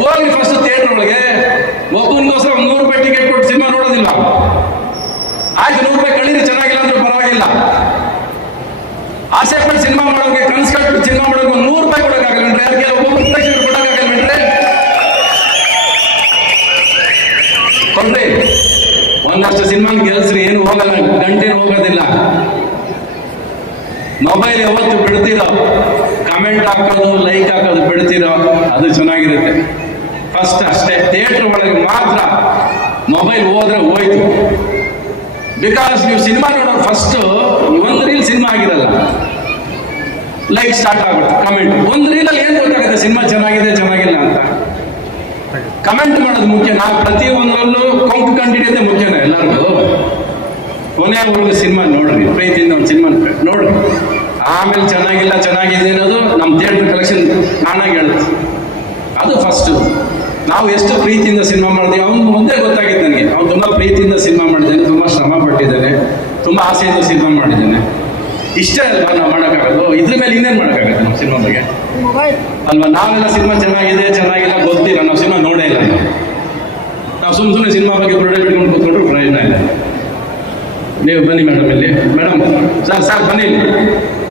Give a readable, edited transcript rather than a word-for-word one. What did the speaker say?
ಹೋಗ್ಲಿ first theatre ಒಳಗೆ. ಒಬ್ಬನಿಗೋಸ್ಕರ ₹100 ticket ಕೊಟ್ಟು ಸಿನಿಮಾ ನೋಡೋದಿಲ್ಲ. ಆಯ್ತು, ₹100 ಕಳೀರಿ, ಚೆನ್ನಾಗಿಲ್ಲ ಅಂದ್ರೆ ಪರವಾಗಿಲ್ಲ. ಆಸೆ ಪಟ್ಟು ಸಿನಿಮಾ ಮಾಡೋಕೆ, ಕನ್ಸು ಕಟ್ಟು ಸಿನಿಮಾ ಮಾಡೋಕೆ ₹100 ಕೊಡೋಕ್ಕಾಗಲ್ವೇನ್ರಿ? ಅದಕ್ಕೆ ಒಬ್ಬೊಬ್ಬರು ಕೊಡೋಕ್ಕಾಗಲ್ವೇನ್ರಿ? ಕೊಡ್ರಿ, ಒಂದಷ್ಟು ಸಿನಿಮಾ ಗೆಲ್ಸ್ರಿ, ಏನು ಹೋಗಲ್ಲ, ಗಂಟೆನೂ ಹೋಗೋದಿಲ್ಲ. ಮೊಬೈಲ್ ಯಾವತ್ತು ಬಿಡ್ತೀರೋ, ಕಮೆಂಟ್ ಹಾಕೋದು, ಲೈಕ್ ಹಾಕೋದು ಬಿಡ್ತೀರೋ, ಅದು ಚೆನ್ನಾಗಿರುತ್ತೆ. ಫಸ್ಟ್ ಅಷ್ಟೇ, ಥಿಯೇಟರ್ ಒಳಗೆ ಮಾತ್ರ ಮೊಬೈಲ್ ಹೋದ್ರೆ ಹೋಯ್ತು. ಬಿಕಾಸ್ ನೀವು ಸಿನಿಮಾ ನೋಡೋದು ಫಸ್ಟ್ ಒಂದು ರೀಲ್ ಸಿನಿಮಾ ಆಗಿರಲ್ಲ, ಲೈಕ್ ಸ್ಟಾರ್ಟ್ ಆಗುತ್ತೆ, ಕಮೆಂಟ್. ಒಂದು ರೀಲಲ್ಲಿ ಏನು ಗೊತ್ತಾಗುತ್ತೆ ಸಿನಿಮಾ ಚೆನ್ನಾಗಿದೆ ಚೆನ್ನಾಗಿಲ್ಲ ಅಂತ? ಕಮೆಂಟ್ ಮಾಡೋದು ಮುಖ್ಯ. ನಾವು ಪ್ರತಿಯೊಂದರಲ್ಲೂ ಕೊಂಕು ಕಂಡಿಡಿಯೋದೇ ಮುಖ್ಯನ ಎಲ್ಲರಿಗೂ. ಕೊನೆಯವರೆಗೂ ಸಿನಿಮಾ ನೋಡ್ರಿ, ಪ್ರೀತಿಯಿಂದ ಒಂದು ಸಿನಿಮಾ ನೋಡ್ರಿ. ಆಮೇಲೆ ಚೆನ್ನಾಗಿಲ್ಲ ಚೆನ್ನಾಗಿದೆ ಅನ್ನೋದು ನಮ್ಮ ಥಿಯೇಟರ್ ಕಲೆಕ್ಷನ್ ನಾನಾಗಿ ಹೇಳುತ್ತೆ. ಅದು ಫಸ್ಟು. ನಾವು ಎಷ್ಟು ಪ್ರೀತಿಯಿಂದ ಸಿನಿಮಾ ಮಾಡಿದ್ವಿ, ಅವ್ನು ಮುಂದೆ ಗೊತ್ತಾಗಿತ್ತು ನನಗೆ. ಅವ್ನು ತುಂಬ ಪ್ರೀತಿಯಿಂದ ಸಿನಿಮಾ ಮಾಡಿದ್ದಾನೆ, ತುಂಬ ಶ್ರಮ ಪಟ್ಟಿದ್ದಾನೆ, ತುಂಬ ಆಸೆಯಿಂದ ಸಿನಿಮಾ ಮಾಡಿದ್ದಾನೆ. ಇಷ್ಟೇ ಅಲ್ವಾ ನಾವು ಮಾಡೋಕ್ಕಾಗೋದು? ಇದ್ರ ಮೇಲೆ ಇನ್ನೇನು ಮಾಡೋಕ್ಕಾಗತ್ತೆ ನಮ್ಮ ಸಿನಿಮಾ ಬಗ್ಗೆ ಅಲ್ವಾ? ನಾವೆಲ್ಲ ಸಿನಿಮಾ ಚೆನ್ನಾಗಿದೆ ಚೆನ್ನಾಗಿಲ್ಲ ಗೊತ್ತಿಲ್ಲ, ನಾವು ಸಿನಿಮಾ ನೋಡೇ ಇಲ್ಲ. ನಾವು ಸುಮ್ಮನೆ ಸಿನಿಮಾ ಬಗ್ಗೆ ಪ್ರೊಡಕ್ಟ್ ಇಟ್ಕೊಂಡು ಕೂತ್ಕೊಂಡ್ರು ಪ್ರಯೋಜನ ಇಲ್ಲ. ನೀವು ಬನ್ನಿ ಮೇಡಮ್, ಇಲ್ಲಿ ಮೇಡಮ್, ಸರ್ ಬನ್ನಿ.